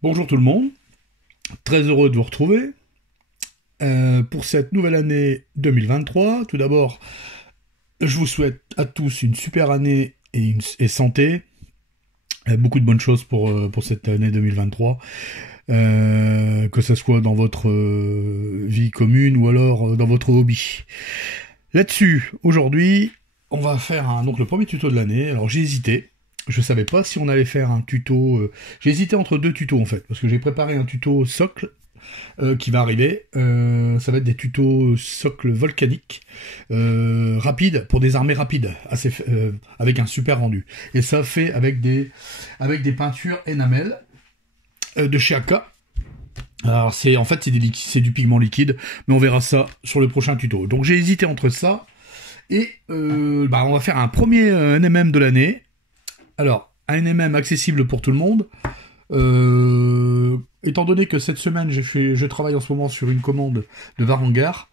Bonjour tout le monde, très heureux de vous retrouver pour cette nouvelle année 2023. Tout d'abord, je vous souhaite à tous une super année et santé, beaucoup de bonnes choses pour cette année 2023, que ce soit dans votre vie commune ou alors dans votre hobby. Là-dessus, aujourd'hui, on va faire donc le premier tuto de l'année. Alors j'ai hésité. Je savais pas si on allait faire un tuto. J'ai hésité entre deux tutos en fait, parce que j'ai préparé un tuto socle qui va arriver. Ça va être des tutos socle volcanique rapides pour des armées rapides, avec un super rendu. Et ça fait avec des peintures enamel de chez AK. Alors c'est du pigment liquide, mais on verra ça sur le prochain tuto. Donc j'ai hésité entre ça et on va faire un premier NMM de l'année. Alors, un NMM accessible pour tout le monde. Étant donné que cette semaine, je travaille en ce moment sur une commande de Varangar,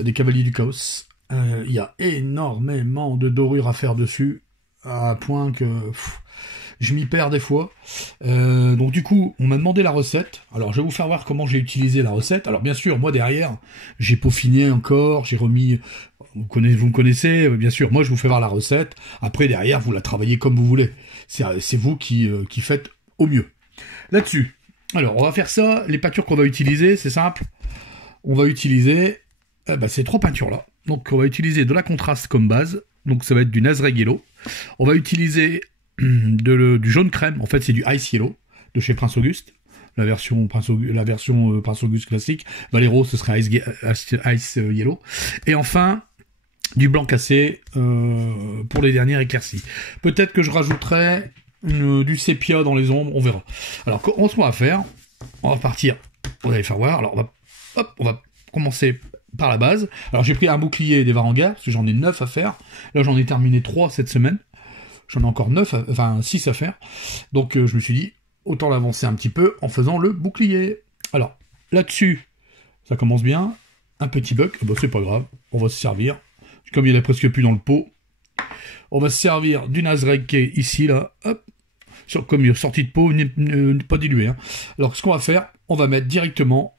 des Cavaliers du Chaos. Il y a énormément de dorures à faire dessus, à un point que je m'y perds des fois. Donc du coup, on m'a demandé la recette. Alors, je vais vous faire voir comment j'ai utilisé la recette. Alors bien sûr, moi derrière, j'ai peaufiné encore, j'ai remis... Vous me connaissez, bien sûr. Moi, je vous fais voir la recette. Après, derrière, vous la travaillez comme vous voulez. C'est vous qui faites au mieux. Là-dessus, alors, on va faire ça. Les peintures qu'on va utiliser, c'est simple. On va utiliser ces trois peintures-là. Donc, on va utiliser de la contraste comme base. Donc, ça va être du Nazreg Yellow. On va utiliser du jaune crème. En fait, c'est du Ice Yellow de chez Prince Auguste. La version Prince Auguste classique. Valero, ce serait Ice Yellow. Et enfin, du blanc cassé pour les dernières éclaircies. Peut-être que je rajouterai du sépia dans les ombres, on verra. Alors, ce qu'on va faire, on va partir, vous allez faire voir. Alors, on va commencer par la base. Alors, j'ai pris un bouclier des Varangar, parce que j'en ai 9 à faire. Là, j'en ai terminé 3 cette semaine. J'en ai encore 6 à faire. Donc, je me suis dit, autant l'avancer un petit peu en faisant le bouclier. Alors, là-dessus, ça commence bien. Un petit bug, c'est pas grave, on va se servir. Comme il est presque plus dans le pot, on va se servir du Nazreg qui est ici, là, hop, comme il est sorti de pot, pas dilué. Hein. Alors, ce qu'on va faire, on va mettre directement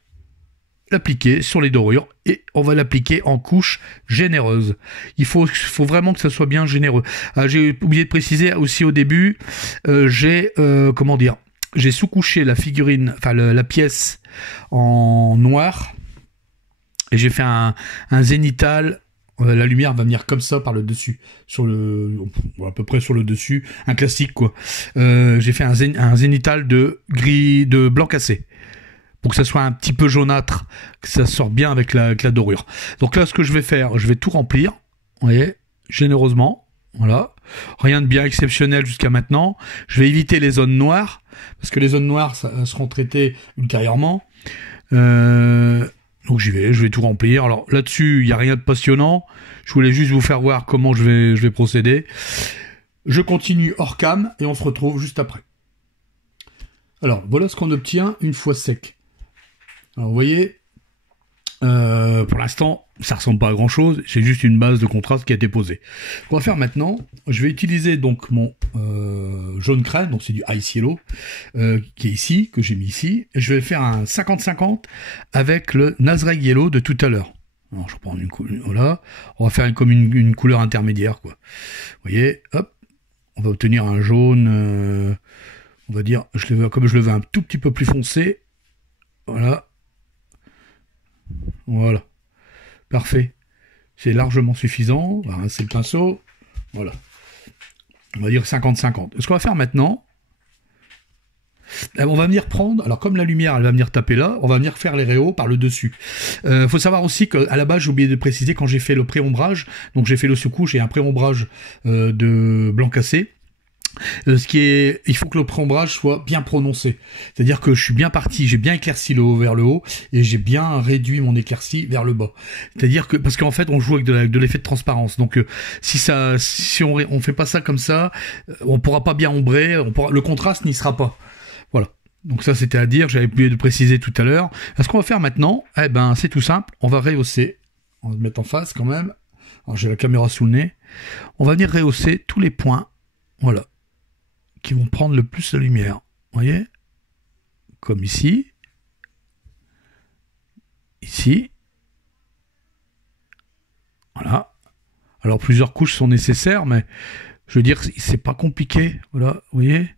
l'appliquer sur les dorures et on va l'appliquer en couche généreuse. Il faut vraiment que ça soit bien généreux. J'ai oublié de préciser aussi au début, j'ai sous-couché la figurine, enfin la pièce en noir et j'ai fait un zénithal. La lumière va venir comme ça par le dessus, à peu près sur le dessus, un classique quoi. J'ai fait un zénithal de blanc cassé pour que ça soit un petit peu jaunâtre, que ça sorte bien avec la dorure. Donc là, ce que je vais faire, je vais tout remplir, vous voyez, généreusement, voilà. Rien de bien exceptionnel jusqu'à maintenant. Je vais éviter les zones noires, parce que les zones noires ça, seront traitées ultérieurement. Donc je vais tout remplir. Alors là-dessus, il n'y a rien de passionnant. Je voulais juste vous faire voir comment je vais procéder. Je continue hors cam et on se retrouve juste après. Alors voilà ce qu'on obtient une fois sec. Alors vous voyez, pour l'instant, ça ressemble pas à grand chose. J'ai juste une base de contraste qui a été posée. Ce qu'on va faire maintenant, je vais utiliser donc mon jaune crème, donc c'est du Ice Yellow, qui est ici, que j'ai mis ici. Et je vais faire un 50-50 avec le Nazreg Yellow de tout à l'heure. Alors je reprends une couleur, voilà. On va faire une couleur intermédiaire, quoi. Vous voyez, hop, on va obtenir un jaune, on va dire, comme je le veux un tout petit peu plus foncé. Voilà. Voilà. Parfait. C'est largement suffisant. Voilà, c'est le pinceau. Voilà. On va dire 50-50. Ce qu'on va faire maintenant, on va venir prendre, alors comme la lumière elle va venir taper là, on va venir faire les réaux par le dessus. Faut savoir aussi qu'à la base j'ai oublié de préciser quand j'ai fait le pré-ombrage, donc j'ai fait le sous-couche et un pré-ombrage de blanc cassé. Il faut que le pré-ombrage soit bien prononcé. C'est-à-dire que je suis bien parti, j'ai bien éclairci le haut vers le haut et j'ai bien réduit mon éclairci vers le bas. C'est-à-dire que parce qu'en fait on joue avec de l'effet de transparence. Donc si on fait pas ça comme ça, on pourra pas bien ombrer, le contraste n'y sera pas. Voilà. Donc ça c'était à dire, j'avais oublié de préciser tout à l'heure. Ce qu'on va faire maintenant, c'est tout simple, on va rehausser. On va se mettre en face quand même. Alors j'ai la caméra sous le nez. On va venir rehausser tous les points. Voilà. Qui vont prendre le plus de lumière. Vous voyez ? comme ici. Ici. Voilà. Alors plusieurs couches sont nécessaires, mais je veux dire, c'est pas compliqué. Voilà, vous voyez.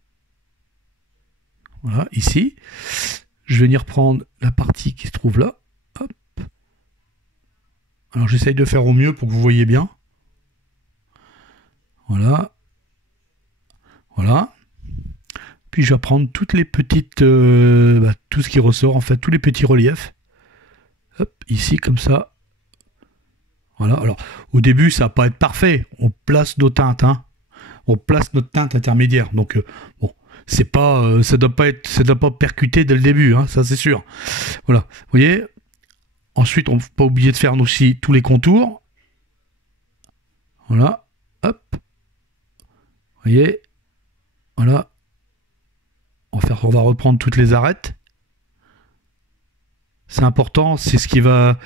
Voilà, ici. Je vais venir prendre la partie qui se trouve là. Hop. Alors j'essaye de faire au mieux pour que vous voyez bien. Voilà. Voilà. Puis je vais prendre toutes les petites... tout ce qui ressort, en fait, tous les petits reliefs. Hop, ici, comme ça. Voilà. Alors, au début, ça va pas être parfait. On place nos teintes, hein. On place notre teinte intermédiaire. Donc, bon, c'est pas... ça doit pas percuter dès le début, hein, ça c'est sûr. Voilà. Vous voyez. Ensuite, on ne faut pas oublier de faire aussi tous les contours. Voilà. Hop. Vous voyez. Voilà. On va reprendre toutes les arêtes. C'est important, c'est ce qui va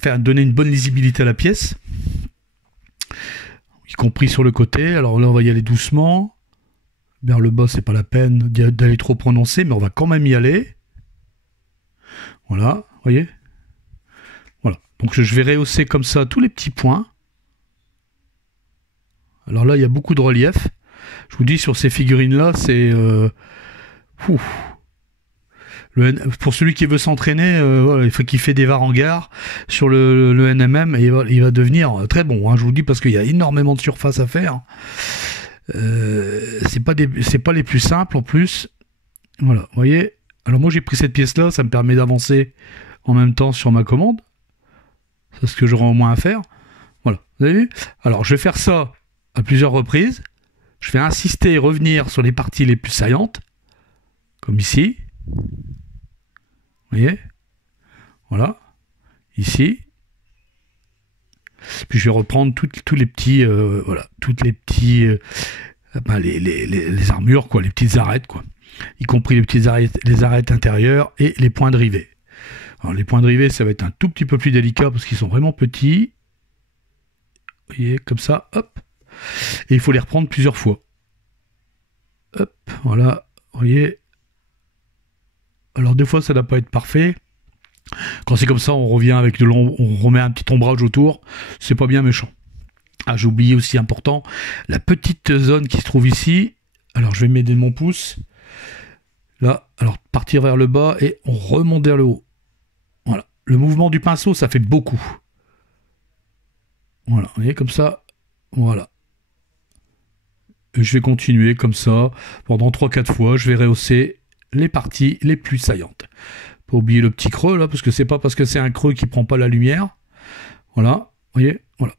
faire donner une bonne lisibilité à la pièce. Y compris sur le côté. Alors là, on va y aller doucement. Vers le bas, c'est pas la peine d'aller trop prononcer, mais on va quand même y aller. Voilà, vous voyez. Voilà. Donc je vais rehausser comme ça tous les petits points. Alors là, il y a beaucoup de relief. Je vous dis, sur ces figurines-là, c'est... pour celui qui veut s'entraîner, voilà, il faut qu'il fait des varangues sur le NMM et il va devenir très bon. Hein, je vous le dis parce qu'il y a énormément de surface à faire. C'est pas les plus simples en plus. Voilà, vous voyez. Alors moi j'ai pris cette pièce-là, ça me permet d'avancer en même temps sur ma commande. C'est ce que j'aurai au moins à faire. Voilà, vous avez vu. Alors je vais faire ça à plusieurs reprises. Je vais insister et revenir sur les parties les plus saillantes, comme ici. Vous voyez? Voilà. Ici. Puis je vais reprendre tous les petits, voilà, toutes les petits, les armures, quoi, les petites arêtes, quoi, y compris les arêtes intérieures et les points de rivets. Alors les points de rivets, ça va être un tout petit peu plus délicat parce qu'ils sont vraiment petits. Vous voyez, comme ça, hop. Et il faut les reprendre plusieurs fois. Hop, voilà, vous voyez. Alors des fois, ça ne doit pas être parfait. Quand c'est comme ça, on revient avec de l'ombre, on remet un petit ombrage autour. C'est pas bien méchant. Ah, j'ai oublié aussi important, la petite zone qui se trouve ici. Alors je vais m'aider de mon pouce. Là, alors partir vers le bas et on remonte vers le haut. Voilà. Le mouvement du pinceau, ça fait beaucoup. Voilà, vous voyez, comme ça. Voilà. Et je vais continuer comme ça. Pendant 3-4 fois, je vais rehausser les parties les plus saillantes. Pas oublier le petit creux là, parce que c'est pas parce que c'est un creux qui prend pas la lumière. Voilà, vous voyez, voilà.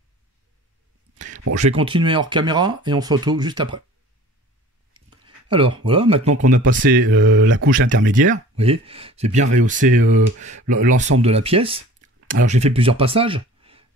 Bon, je vais continuer hors caméra et on se retrouve juste après. Alors, voilà, maintenant qu'on a passé la couche intermédiaire, vous voyez, c'est bien rehaussé l'ensemble de la pièce. Alors, j'ai fait plusieurs passages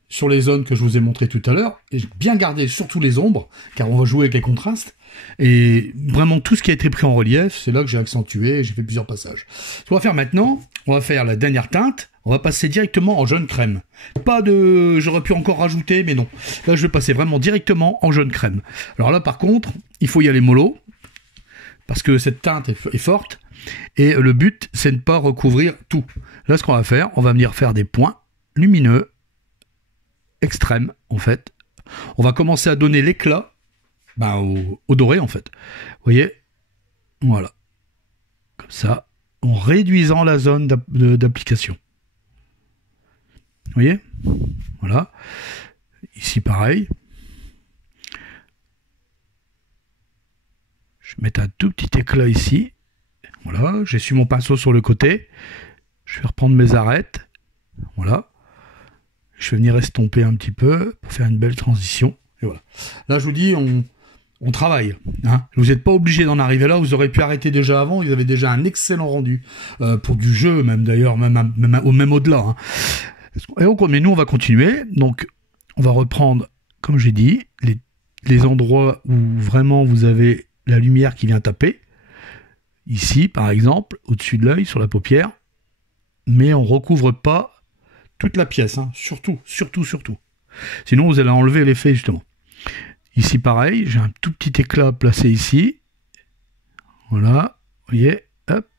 sur les zones que je vous ai montrées tout à l'heure, et j'ai bien gardé surtout les ombres, car on va jouer avec les contrastes, et vraiment tout ce qui a été pris en relief, c'est là que j'ai accentué, j'ai fait plusieurs passages. Ce qu'on va faire maintenant, on va faire la dernière teinte, on va passer directement en jaune crème. Pas de... J'aurais pu encore rajouter, mais non. Là, je vais passer vraiment directement en jaune crème. Alors là, par contre, il faut y aller mollo, parce que cette teinte est forte, et le but, c'est de ne pas recouvrir tout. Là, ce qu'on va faire, on va venir faire des points lumineux, extrêmes, en fait. On va commencer à donner l'éclat au doré, en fait. Vous voyez? Voilà. Comme ça, en réduisant la zone d'application. Vous voyez? Voilà. Ici, pareil. Je vais mettre un tout petit éclat ici. Voilà. J'essuie mon pinceau sur le côté. Je vais reprendre mes arêtes. Voilà. Je vais venir estomper un petit peu pour faire une belle transition. Et voilà. Là, je vous dis, on travaille. Hein. Vous n'êtes pas obligé d'en arriver là. Vous aurez pu arrêter déjà avant. Ils avaient déjà un excellent rendu pour du jeu, même d'ailleurs, même au-delà. Hein. Et donc, mais nous, on va continuer. Donc, on va reprendre, comme j'ai dit, les endroits où vraiment vous avez la lumière qui vient taper. Ici, par exemple, au-dessus de l'œil, sur la paupière. Mais on ne recouvre pas toute la pièce, hein. Surtout. Sinon, vous allez enlever l'effet, justement. Ici, pareil, j'ai un tout petit éclat placé ici. Voilà, vous voyez, hop.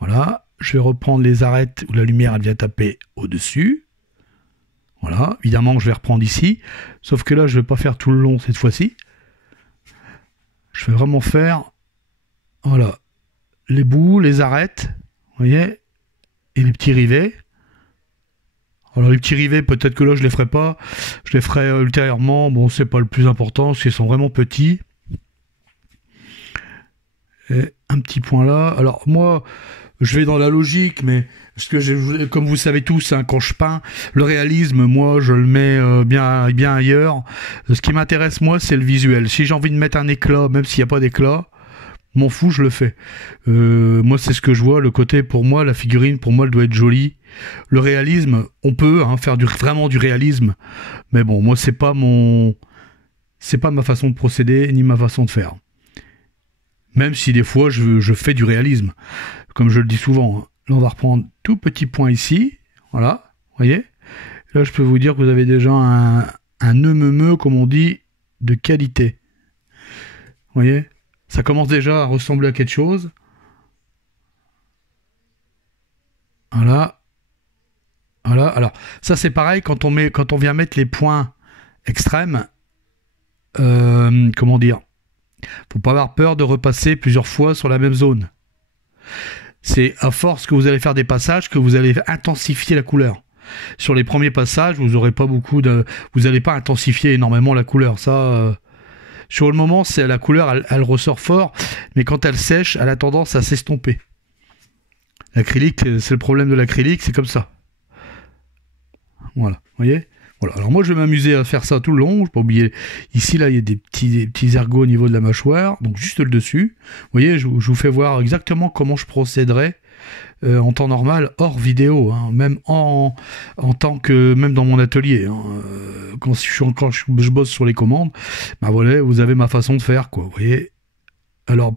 Voilà, je vais reprendre les arêtes où la lumière elle vient taper au-dessus. Voilà, évidemment je vais reprendre ici, sauf que là je ne vais pas faire tout le long cette fois-ci. Je vais vraiment faire, voilà, les bouts, les arêtes, vous voyez, et les petits rivets. Alors les petits rivets, peut-être que là je les ferai pas, je les ferai ultérieurement, bon c'est pas le plus important, parce qu'ils sont vraiment petits. Et un petit point là, alors moi je vais dans la logique, mais parce que comme vous savez tous, hein, quand je peins, le réalisme, moi je le mets bien ailleurs. Ce qui m'intéresse moi c'est le visuel. Si j'ai envie de mettre un éclat, même s'il n'y a pas d'éclat, m'en fous, je le fais. Moi c'est ce que je vois, le côté pour moi, la figurine pour moi elle doit être jolie. Le réalisme, on peut faire vraiment du réalisme, mais bon, moi c'est pas ma façon de procéder ni ma façon de faire. Même si des fois je fais du réalisme, comme je le dis souvent. Hein. Là on va reprendre tout petit point ici, voilà, vous voyez. Là je peux vous dire que vous avez déjà un neumeu, comme on dit, de qualité. Vous voyez, ça commence déjà à ressembler à quelque chose. Voilà. Voilà, alors ça c'est pareil quand on vient mettre les points extrêmes, comment dire, faut pas avoir peur de repasser plusieurs fois sur la même zone. C'est à force que vous allez faire des passages que vous allez intensifier la couleur. Sur les premiers passages, vous n'allez pas intensifier énormément la couleur. Ça, sur le moment, c'est la couleur, elle ressort fort, mais quand elle sèche, elle a tendance à s'estomper. L'acrylique, c'est le problème de l'acrylique, c'est comme ça. Voilà, vous voyez. Voilà. Alors moi je vais m'amuser à faire ça tout le long. Je ne vais pas oublier, ici là il y a des petits ergots au niveau de la mâchoire, donc juste le dessus. Vous voyez, je vous fais voir exactement comment je procéderai en temps normal, hors vidéo, hein, même même dans mon atelier. Hein, quand je bosse sur les commandes, ben voilà, vous avez ma façon de faire, quoi. Vous voyez. Alors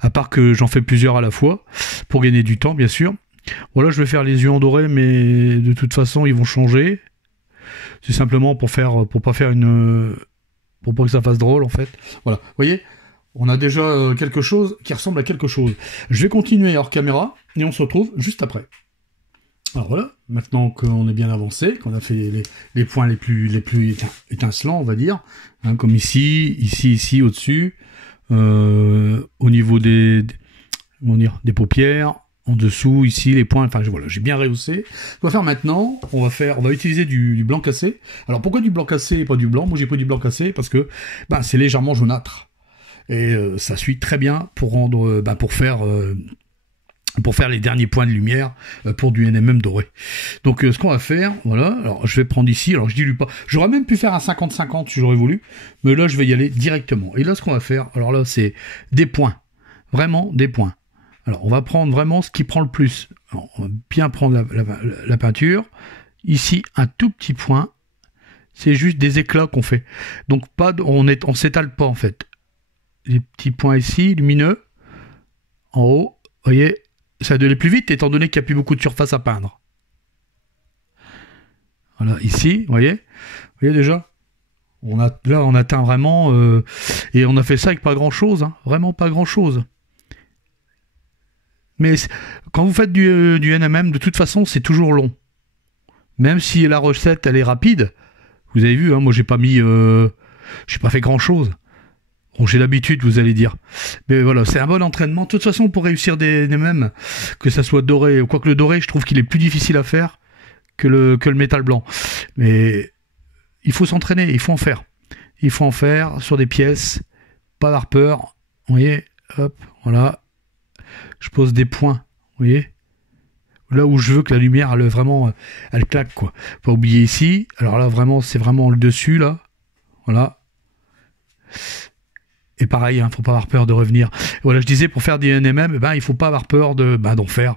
à part que j'en fais plusieurs à la fois, pour gagner du temps bien sûr. Voilà, je vais faire les yeux en doré, mais de toute façon, ils vont changer. C'est simplement pour pas que ça fasse drôle, en fait. Voilà, vous voyez, on a déjà quelque chose qui ressemble à quelque chose. Je vais continuer hors caméra, et on se retrouve juste après. Alors voilà, maintenant qu'on est bien avancé, qu'on a fait les points les plus étincelants, on va dire, hein, comme ici, au-dessus, au niveau des paupières, en dessous, ici, les points, enfin voilà, j'ai bien rehaussé. Ce qu'on va faire maintenant, on va utiliser du blanc cassé. Alors pourquoi du blanc cassé et pas du blanc? Moi j'ai pris du blanc cassé parce que c'est légèrement jaunâtre. Et ça suit très bien pour faire les derniers points de lumière pour du NMM doré. Donc ce qu'on va faire, voilà, alors je vais prendre ici, alors je dilue pas. J'aurais même pu faire un 50-50 si j'aurais voulu, mais là je vais y aller directement. Et là ce qu'on va faire, alors là c'est des points, vraiment des points. Alors, on va prendre vraiment ce qui prend le plus. Alors, on va bien prendre la peinture. Ici, un tout petit point. C'est juste des éclats qu'on fait. Donc, on s'étale pas, en fait. Les petits points ici, lumineux. En haut, vous voyez, ça doit aller plus vite, étant donné qu'il n'y a plus beaucoup de surface à peindre. Voilà, ici, vous voyez déjà là, on atteint vraiment... et on a fait ça avec pas grand-chose, hein, vraiment pas grand-chose. Mais quand vous faites du NMM, de toute façon, c'est toujours long. Même si la recette, elle est rapide. Vous avez vu, hein, moi, j'ai pas fait grand-chose. Bon, j'ai l'habitude, vous allez dire. Mais voilà, c'est un bon entraînement. De toute façon, pour réussir des NMM, que ça soit doré, ou quoique le doré, je trouve qu'il est plus difficile à faire que le métal blanc. Mais il faut s'entraîner, il faut en faire. Il faut en faire sur des pièces, pas avoir peur. Vous voyez, hop, voilà. Je pose des points, vous voyez, là où je veux que la lumière, elle claque, quoi. Pas oublier ici, alors là, vraiment, c'est vraiment le dessus, là, voilà. Et pareil, hein, faut pas avoir peur de revenir. Voilà, je disais, pour faire des NMM, il faut pas avoir peur d'en faire,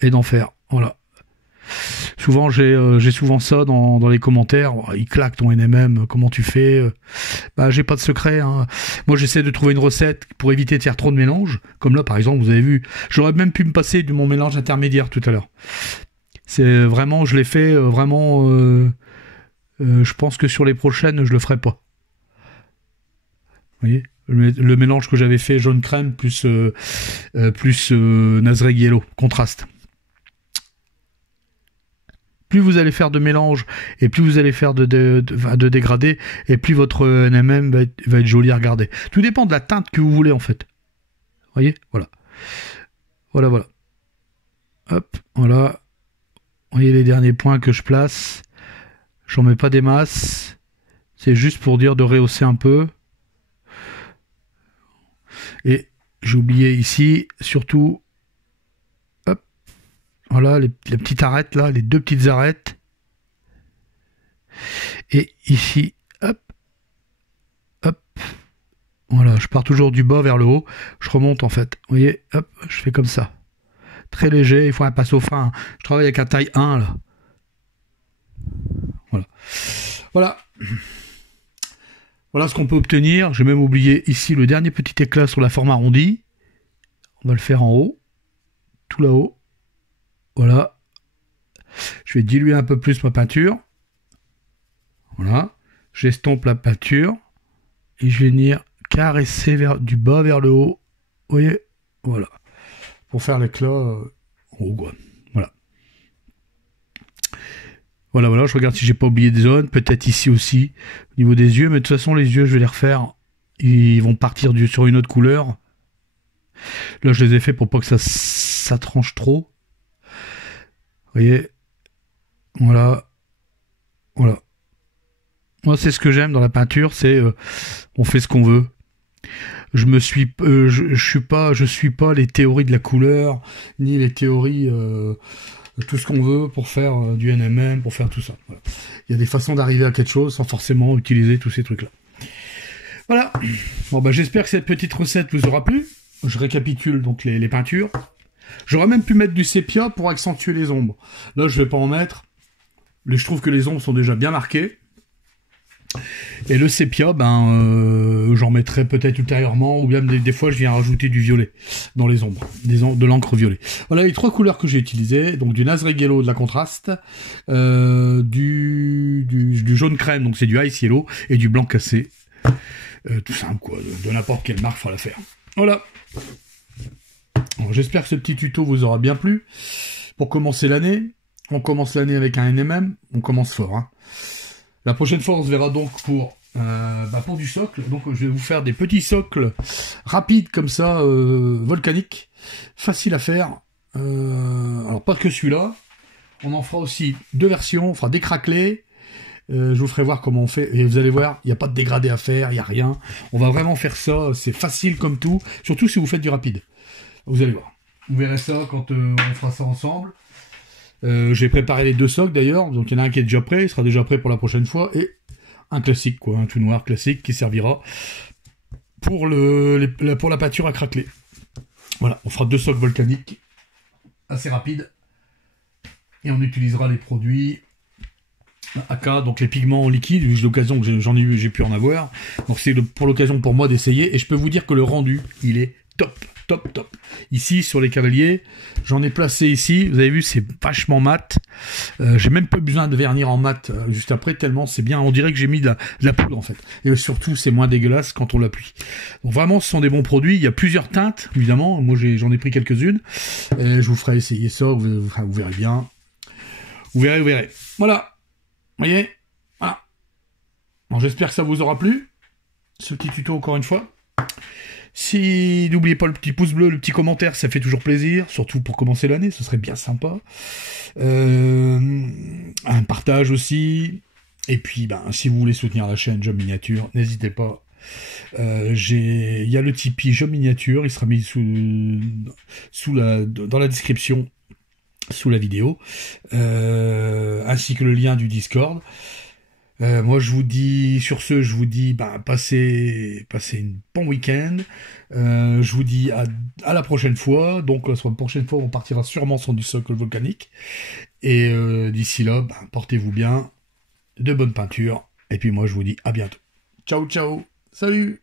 et d'en faire, voilà. Souvent, j'ai souvent ça dans les commentaires. Oh, il claque ton NMM, comment tu fais? J'ai pas de secret. Hein. Moi, j'essaie de trouver une recette pour éviter de faire trop de mélange. Comme là, par exemple, vous avez vu, j'aurais même pu me passer de mon mélange intermédiaire tout à l'heure. C'est vraiment, je l'ai fait vraiment. Je pense que sur les prochaines, je le ferai pas. Vous voyez, le mélange que j'avais fait jaune crème plus Nazreg Yellow, contraste. Plus vous allez faire de mélange et plus vous allez faire de dégradé, et plus votre NMM va être joli à regarder. Tout dépend de la teinte que vous voulez en fait. Vous voyez, voilà. Voilà. Hop, voilà. Vous voyez les derniers points que je place. J'en mets pas des masses. C'est juste pour dire de rehausser un peu. Et j'ai oublié ici, surtout, hop, voilà, les petites arêtes là, les 2 petites arêtes. Et ici, hop, voilà, je pars toujours du bas vers le haut, je remonte en fait. Vous voyez, hop, je fais comme ça. Très léger, il faut un passe au fin. Je travaille avec un taille 1 là. Voilà. Voilà ce qu'on peut obtenir. J'ai même oublié ici le dernier petit éclat sur la forme arrondie. On va le faire en haut. Tout là-haut. Voilà. Je vais diluer un peu plus ma peinture. Voilà. J'estompe la peinture. Et je vais venir caresser du bas vers le haut. Vous voyez? Voilà. Pour faire l'éclat en haut, quoi. Voilà, je regarde si j'ai pas oublié des zones, peut-être ici aussi, au niveau des yeux, mais de toute façon, les yeux, je vais les refaire, ils vont partir sur une autre couleur. Là, je les ai fait pour pas que ça tranche trop. Vous voyez, voilà. Moi, c'est ce que j'aime dans la peinture, c'est on fait ce qu'on veut. Je suis pas les théories de la couleur, ni les théories... tout ce qu'on veut pour faire du NMM, pour faire tout ça. Voilà. Il y a des façons d'arriver à quelque chose sans forcément utiliser tous ces trucs-là. Voilà. Bon, j'espère que cette petite recette vous aura plu. Je récapitule donc les peintures. J'aurais même pu mettre du sépia pour accentuer les ombres. Là, je vais pas en mettre. Je trouve que les ombres sont déjà bien marquées. Et le sépia, j'en mettrai peut-être ultérieurement, ou bien des fois je viens rajouter du violet dans les ombres, de l'encre violet. Voilà les 3 couleurs que j'ai utilisées, donc du Nazreg Yellow, de la contraste, du jaune crème, donc c'est du Ice Yellow, et du blanc cassé. Tout simple quoi, de n'importe quelle marque fera l'affaire. Voilà. J'espère que ce petit tuto vous aura bien plu. Pour commencer l'année, on commence l'année avec un NMM, on commence fort, hein. La prochaine fois, on se verra donc pour du socle. Donc, je vais vous faire des petits socles rapides comme ça, volcaniques, faciles à faire. Alors, pas que celui-là. On en fera aussi 2 versions. On fera des craquelés. Je vous ferai voir comment on fait. Et vous allez voir, il n'y a pas de dégradé à faire, il n'y a rien. On va vraiment faire ça. C'est facile comme tout. Surtout si vous faites du rapide. Vous allez voir. Vous verrez ça quand on fera ça ensemble. J'ai préparé les 2 socles d'ailleurs, donc il y en a un qui est déjà prêt, il sera déjà prêt pour la prochaine fois, et un classique quoi, un tout noir classique qui servira pour la peinture à craqueler. Voilà, on fera 2 socles volcaniques, assez rapides, et on utilisera les produits AK, donc les pigments liquides, j'ai l'occasion que j'ai pu en avoir, donc c'est pour l'occasion pour moi d'essayer, et je peux vous dire que le rendu, il est top. Ici, sur les cavaliers, j'en ai placé ici, vous avez vu, c'est vachement mat. J'ai même pas besoin de vernir en mat juste après, tellement c'est bien. On dirait que j'ai mis de la poudre, en fait. Et surtout, c'est moins dégueulasse quand on l'appuie. Donc vraiment, ce sont des bons produits. Il y a plusieurs teintes, évidemment. Moi, j'en ai pris quelques-unes. Je vous ferai essayer ça, vous verrez bien. Vous verrez. Voilà. Vous voyez? Voilà. Bon, j'espère que ça vous aura plu. Ce petit tuto, encore une fois. Si n'oubliez pas le petit pouce bleu, le petit commentaire, ça fait toujours plaisir, surtout pour commencer l'année, ce serait bien sympa. Un partage aussi. Et puis, si vous voulez soutenir la chaîne Job Miniature, n'hésitez pas. Il y a le Tipeee Job Miniature, il sera mis dans la description sous la vidéo, ainsi que le lien du Discord. Moi, je vous dis, passez une bon week-end. Je vous dis à la prochaine fois. Donc, la prochaine fois, on partira sûrement sur du socle volcanique. Et d'ici là, portez-vous bien, de bonnes peintures. Et puis moi, je vous dis à bientôt. Ciao, ciao. Salut.